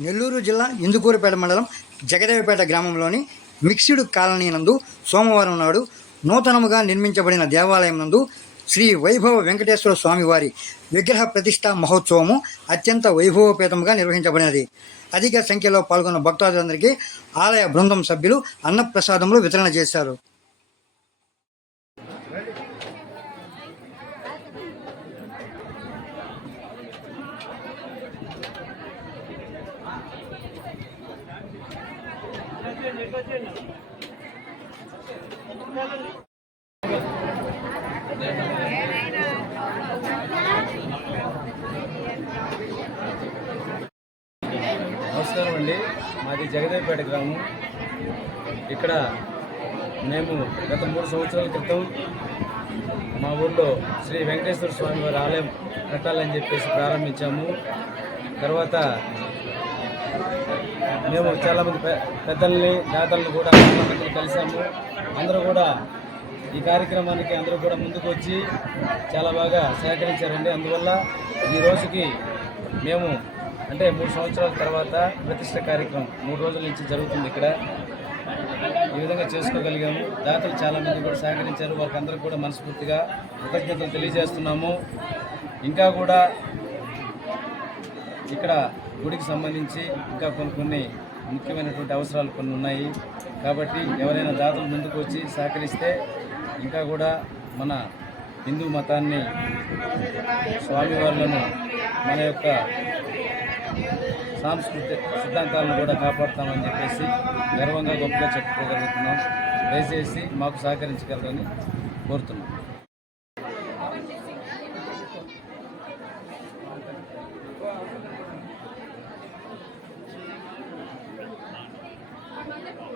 నెల్లూరు జిల్లా ఇందుకూరుపేట మండలం జగదేవపేట గ్రామంలోని మిక్సిడ్ కాలనీ నందు సోమవారం నాడు నూతనముగా నిర్మించబడిన దేవాలయం నందు శ్రీ వైభవ వెంకటేశ్వర స్వామివారి విగ్రహ ప్రతిష్ట మహోత్సవము అత్యంత వైభవపేతముగా నిర్వహించబడినది. అధిక సంఖ్యలో పాల్గొన్న భక్తాదులందరికీ ఆలయ బృందం సభ్యులు అన్నప్రసాదములు వితరణ చేశారు. నమస్కారం అండి. మాది జగదేవిపేట గ్రామం. ఇక్కడ మేము గత మూడు సంవత్సరాల క్రితం మా ఊళ్ళో శ్రీ వెంకటేశ్వర స్వామి వారి ఆలయం కట్టాలని చెప్పేసి ప్రారంభించాము. తర్వాత మేము చాలామంది పెద్దల్ని దాతల్ని కూడా కలిసాము. అందరూ కూడా ఈ కార్యక్రమానికి అందరూ కూడా ముందుకు వచ్చి చాలా బాగా సహకరించారండి. అందువల్ల ఈ రోజుకి మేము అంటే మూడు సంవత్సరాల తర్వాత ప్రతిష్ట కార్యక్రమం మూడు రోజుల నుంచి జరుగుతుంది ఇక్కడ. ఈ విధంగా చేసుకోగలిగాము. దాతలు చాలామంది కూడా సహకరించారు. వారికి అందరూ కూడా మనస్ఫూర్తిగా కృతజ్ఞతలు తెలియజేస్తున్నాము. ఇంకా కూడా ఇక్కడ గుడికి సంబంధించి ఇంకా కొన్ని కొన్ని ముఖ్యమైనటువంటి అవసరాలు కొన్ని ఉన్నాయి. కాబట్టి ఎవరైనా దాతలు ముందుకు వచ్చి సహకరిస్తే ఇంకా కూడా మన హిందూ మతాన్ని స్వామివార్లను మన యొక్క సాంస్కృతిక సిద్ధాంతాలను కూడా కాపాడుతామని చెప్పేసి గర్వంగా గొప్పగా చెప్పుకోగలుగుతున్నాం. దయచేసి మాకు సహకరించగలరని కోరుతున్నాం. అందరం